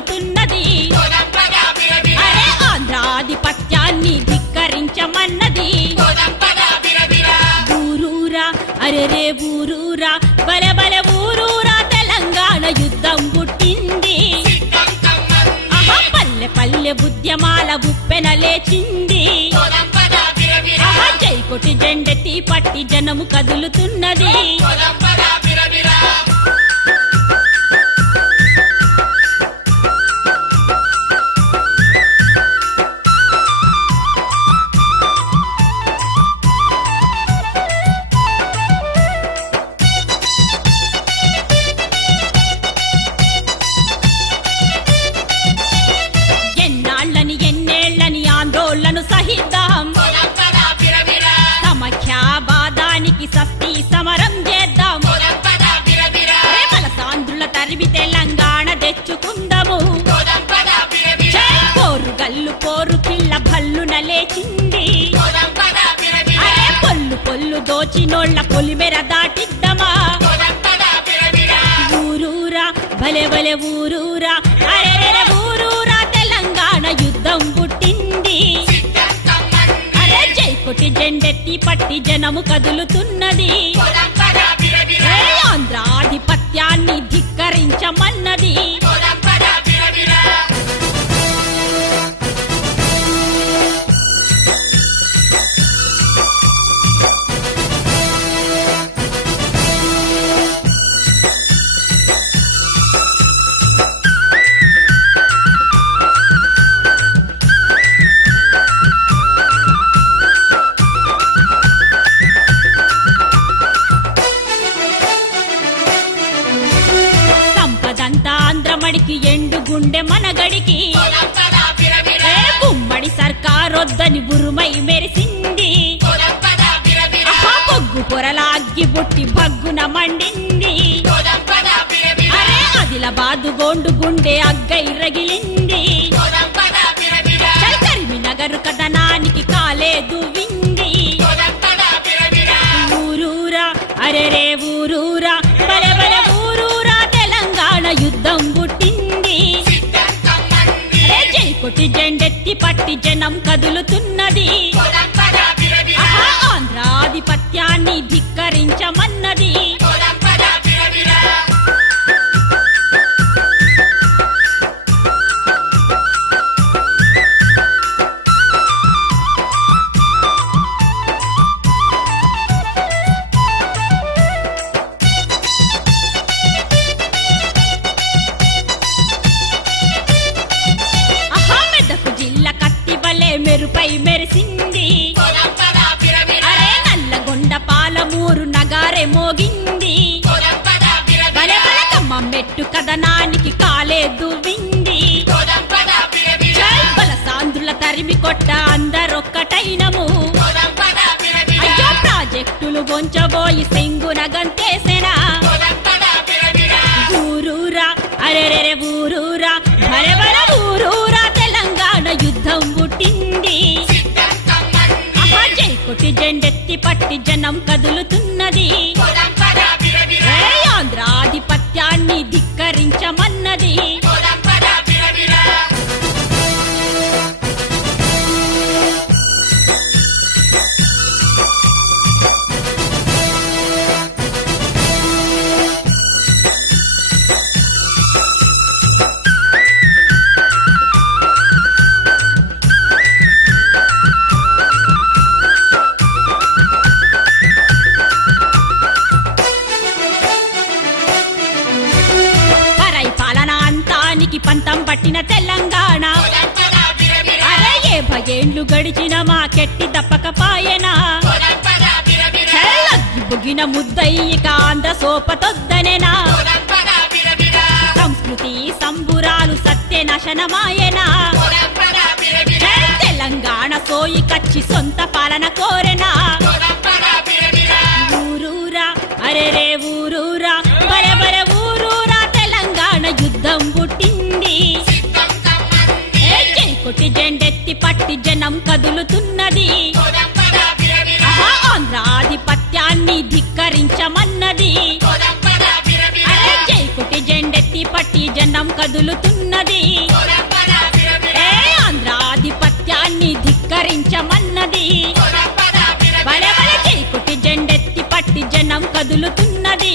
కదులుతున్నది అరే ఆంధ్రాధిపత్యాన్ని ధిక్కరించమన్నది ఊరూరా అరెరే ఊరూరా బలె బలె ఊరూరా తెలంగాణ యుద్ధం పుట్టింది పల్లె పల్లె ఉద్యమాల ఉప్పెన లేచింది జైకొటి జెండెత్తి పట్టి జనము కదులుతున్నది ఎన్నేళ్లని ఆందోళన సహిద్దాం సమాఖ్యావాదానికి సస్తి సమరం చేద్దాం బలసాంధ్రుల తరిమి తెలంగాణ తెచ్చుకుందాము పోరు గల్లు పోరు కిల్ల భల్లున లేచింది అరే పొల్లు పొల్లు దోచినోళ్ల పొలిమెర దాటిద్దామా ఊరూరా భలే భలే ఊరూరా అరే ఊరూరా తెలంగాణ యుద్ధం పుట్టింది అరే జైకొటి జెండెత్తి పట్టి జనము కదులుతున్నది ఆంధ్రాధిపత్యాన్ని ధిక్కరించమన్నది ఆంధ్రమడికి ఎండు గుండె మనగడికి గుమ్మడి సర్కారొద్దని ఉరుమై మెరిసింది పొగ్గు పొరల అగ్గి బుట్టి భగ్గున మండింది అరే ఆదిలాబాదు గోండు గుండె అగ్గై రగిలింది కరీంనగర్ కథనానికి కాలే దువ్వింది ఊరూరా అరెరే ఊరూరా బలె బలె ఊరూరా తెలంగాణ యుద్ధం పుట్టింది అరే జైకొటి జెండెత్తి పట్టి జనం కదులుతున్నది ఆంధ్రాధిపత్యాన్ని ధిక్కరించమన్నది మెరుపై మెరిసింది అరే నల్లగొండ పాలమూరు నగారే మోగింది బలె బలకమ్మ మెట్టు కథనానికి కాలే దువ్వింది బలసాంధ్రుల తరిమి కొట్ట అందరొక్కటైనము అయ్యో ప్రాజెక్టులు గొంచబోయి సెంగున గంతేసెనా ఊరూరా అరెరెరె ఊరూరా భలె బలె ఊరూరా తెలంగాణ యుద్ధం పుట్టింది జైకొటి జెండెత్తి పట్టి జనం కదులుతున్నది ఆంధ్రాధిపత్యాన్ని ధిక్కరించమన్నది పంతం పట్టిన తెలంగాణ అరే 50 ఏండ్లు గడిచిన మా కెట్టి దప్పకపాయనా బుగిన ముద్దయ్యిక ఆంధ్ర సోపతొద్దనేనా సంస్కృతి సంబురాలు సత్యనాశనమాయనా తెలంగాణ సోయి కచ్చి సొంత పాలన కోరెనా ఊరూరా అరెరే ఊరూరా బలె బలె ఊరూరా తెలంగాణ యుద్ధం పుట్టింది జైకొటి జెండెత్తి పట్టి జనం కదులుతున్నది ఆంధ్రాధిపత్యాన్ని ధిక్కరించమన్నది జైకొటి జెండెత్తి పట్టి జనం జనం కదులుతున్నది ఏ ఆంధ్రాధిపత్యాన్ని ధిక్కరించమన్నది బలబల చీకుటి జెండెత్తి పట్టి జనం కదులుతున్నది